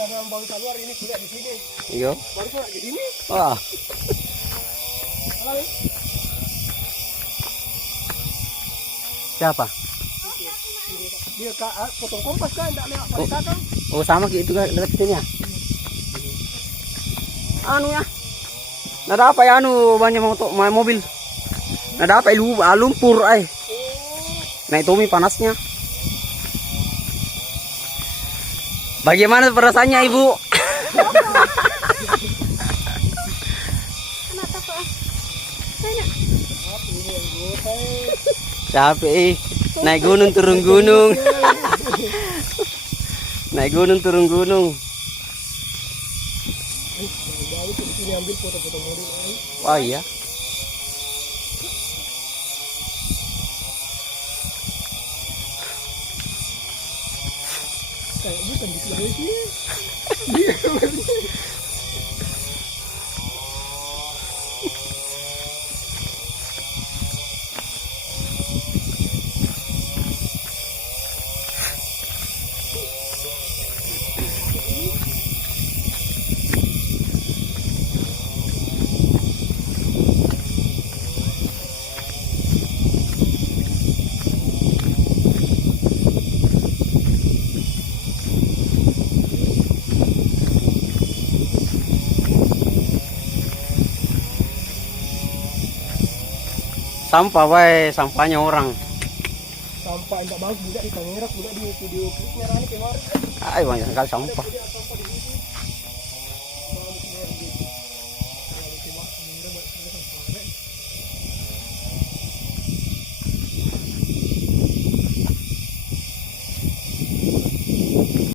cadangan baru keluar ini kuliah di sini. Iya. Baru keluar di sini. Wah. Halo. Siapa? Dia potong kompas kan, enggak lewat pada kakak. Oh sama kayak itu dekat sini ya. Anu ya. Nada apa ya anu banyak mobil. Nada apa lumpur ay. Naik Tommy panasnya. Bagaimana perasaannya Ibu? Capek. Naik gunung turun gunung. Naik gunung turun gunung. Wah iya. Kayak bukan di Sulawesi. Sampah wae, sampahnya orang. Sampah enggak bagus juga di kamera, juga di video klipnya ini kemarin. Ay, banyak sekali sampah.